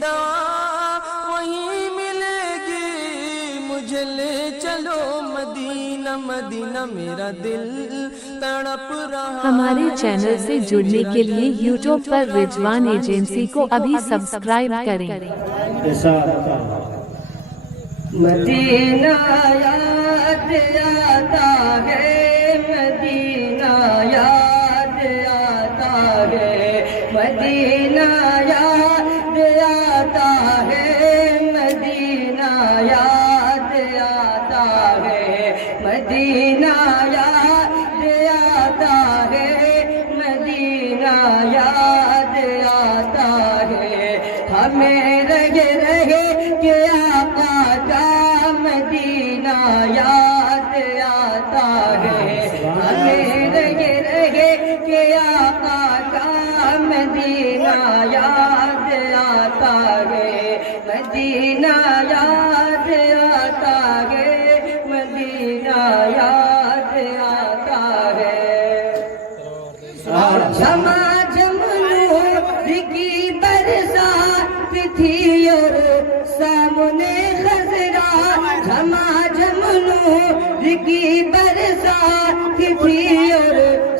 دعا وہیں ملے گی، مجھے لے چلو مدینہ مدینہ، میرا دل تڑپ رہا۔ ہمارے چینل سے جڑنے کے لیے یوٹیوب پر رضوان ایجنسی کو ابھی سبسکرائب کریں۔ مدینہ یاد آتا ہے، مدینہ یاد آتا ہے، مدینہ یاد آتا ہے، مدینہ یاد آتا ہے، مدینہ یاد آتا ہے، مدینہ یاد آتا ہے، ہمیں رہے کہ آقا کا مدینہ یاد آتا ہے، ہمیں رہے کہ آقا کا مدینہ یاد آتا ہے، مدینہ یاد آتا ہے، مدینہ یاد آتا ہے۔ جھماجھم نور کی برسات تھی اور سامنے خضرا، جھماجھم نور کی برسات تھی اور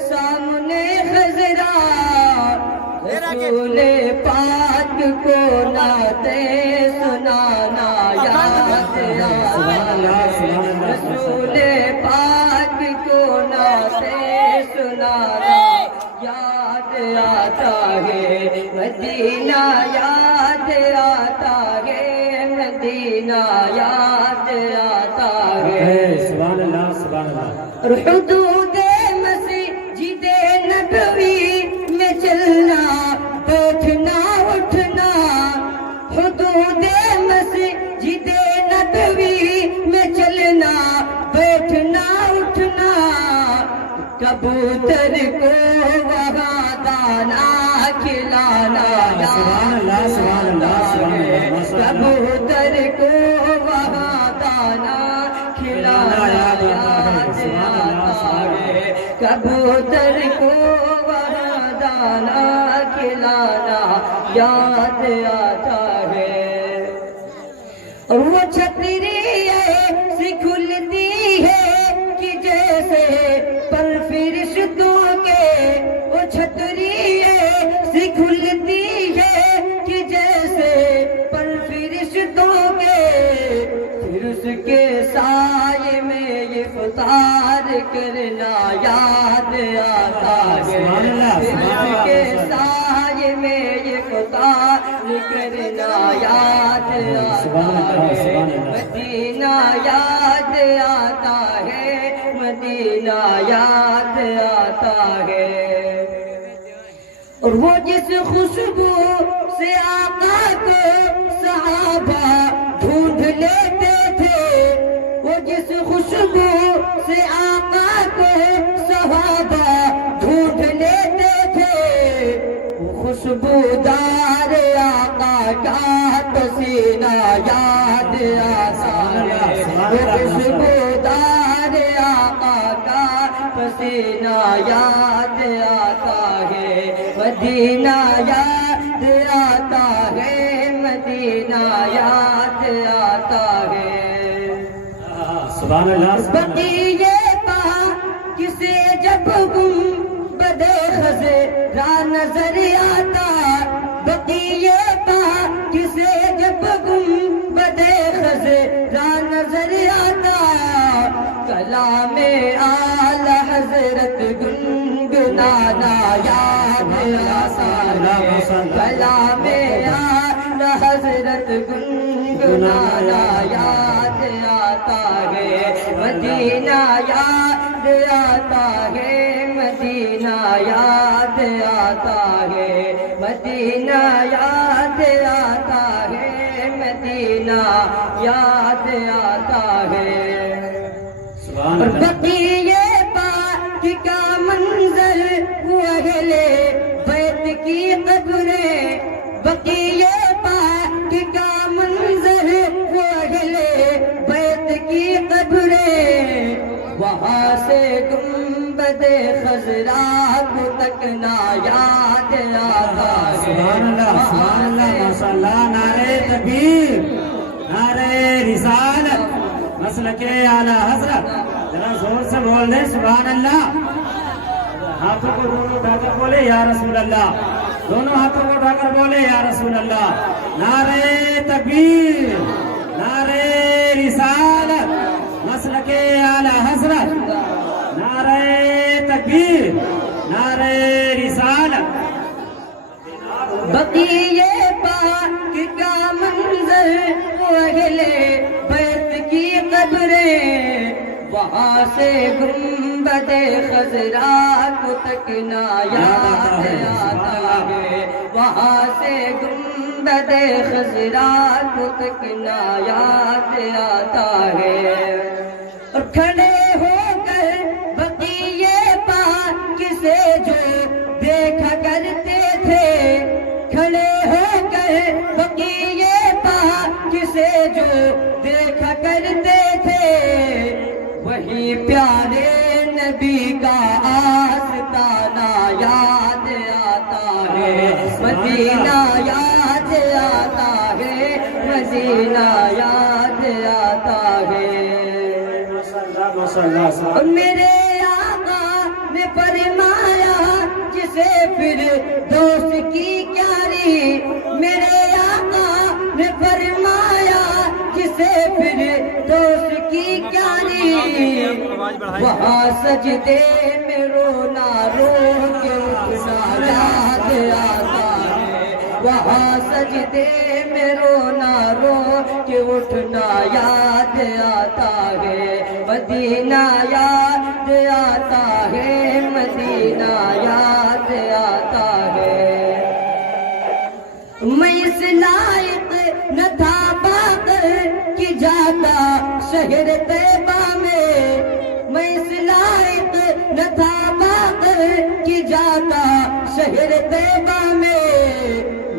سامنے خضرا، رسول پاک کو نعتیں سنانا یاد آتا ہے، رسول پاک کو نعتیں سنانا یاد آتا ہے، مدینہ یاد آتا ہے، مدینہ یاد آتا ہے۔ سبحان اللہ سبحان اللہ۔ حدود مسجد نبوی میں چلنا بیٹھنا اٹھنا، حدود مسجد نبوی میں چلنا بیٹھنا اٹھنا، کبوتر کو وہاں دانا کھلانا یاد آتا ہے، کبوتر کو وہاں دانا کھلانا یاد آتا ہے، کبوتر کو وہاں دانا کھلانا یاد آتا ہے۔ وہ چھتری ایسی کھلتی ہے کہ جیسے پر فرشتوں کے، وہ چھتری ایسی کھلتی ہے کہ جیسے پر فرشتوں کے، پھر اس کے سائے میں افطار کرنا یاد آتا ہے، پھر اس کے سائے میں افطار کرنا یاد آتا ہے، مدینہ یاد آتا ہے، مدینہ یاد آتا ہے۔ اور وہ جس خوشبو سے آقا کو صحابہ ڈھونڈ لیتے تھے، وہ جس خوشبو سے آقا کو صحابہ ڈھونڈ لیتے تھے، وہ خوشبودار آقا کا پسینہ یاد آتا ہے، وہ خوشبودار آقا کا پسینہ یاد آتا ہے، مدینہ یاد آتا ہے، مدینہ یاد آتا ہے۔ سبحان اللہ۔ بقیے پاک سے جب گنبد خضرا نظر آتا، بقیے پاک سے جب گنبد خضرا نظر آتا، کلام اعلی حضرت گنگنانا یاد آتا ہے، کلام اعلی حضرت گنگنانا یاد آتا ہے، مدینہ یاد آتا ہے، مدینہ یاد آتا ہے، مدینہ یاد آتا ہے، مدینہ یاد آتا ہے۔ اور بقیے پاک کا منظر وہ اہل بیت کی قبریں، بقیے پاک کا منظر وہ اہل بیت کی قبریں، وہاں سے گنبد خضرا کو تکنا یاد آتا ہے، سبحان اللہ سبحان اللہ ماشاء اللہ۔ تکبیر نعرہ رسالت مسلک اعلی حضرت ذرا زور سے بول دیں سبحان اللہ ہاتھوں کو دونوں اٹھا کر بولے یا رسول اللہ دونوں ہاتھوں کو اٹھا کر بولے یا رسول اللہ نعرہ تکبیر نعرہ رسالت مسلک اعلی حضرت نعرہ تکبیر نعرہ رسالت بقیے پاک کا منظر وہ اہل بیت کی قبریں وہاں سے گنبد خضرا کو تک نہ یاد آتا ہے وہاں سے گنبد خضرا کو تک نہ یاد آتا ہے اور کھڑے ہو کر بقیے پاک سے جو دیکھا کرتے تھے کھڑے ہو کر بقیے پاک سے جو دیکھا کرتے تھے وہی پیارے نبی کا آستانہ یاد آتا ہے مدینہ یاد آتا ہے مدینہ یاد آتا ہے اور میرے آقا نے فرمایا جسے پھر دوست کی کیاری میرے آقا نے فرمایا جسے پھر دوست کی کیاری وہاں سجدے میں رونا رو کے اٹھنا یاد آتا ہے وہاں سجدے میں رونا رو کے اٹھنا یاد آتا ہے مدینہ یاد آتا ہے مدینہ یاد آتا ہے میں اس لائق نہ تھا باقر کی جاتا شہر طیبہ میں اس لائق نہ تھا باقر کی جاتا شہر طیبہ میں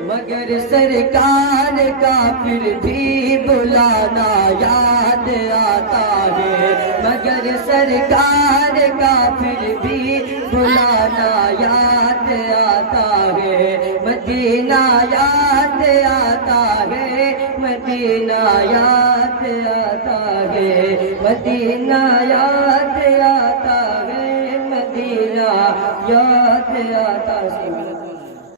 مگر سرکار کا پھر بھی بلانا یاد آتا ہے مگر سرکار کا پھر بھی بلانا یاد آتا ہے مدینہ یاد آتا ہے مدینہ یاد آتا ہے مدینہ یاد آتا ہے مدینہ یاد آتا ہے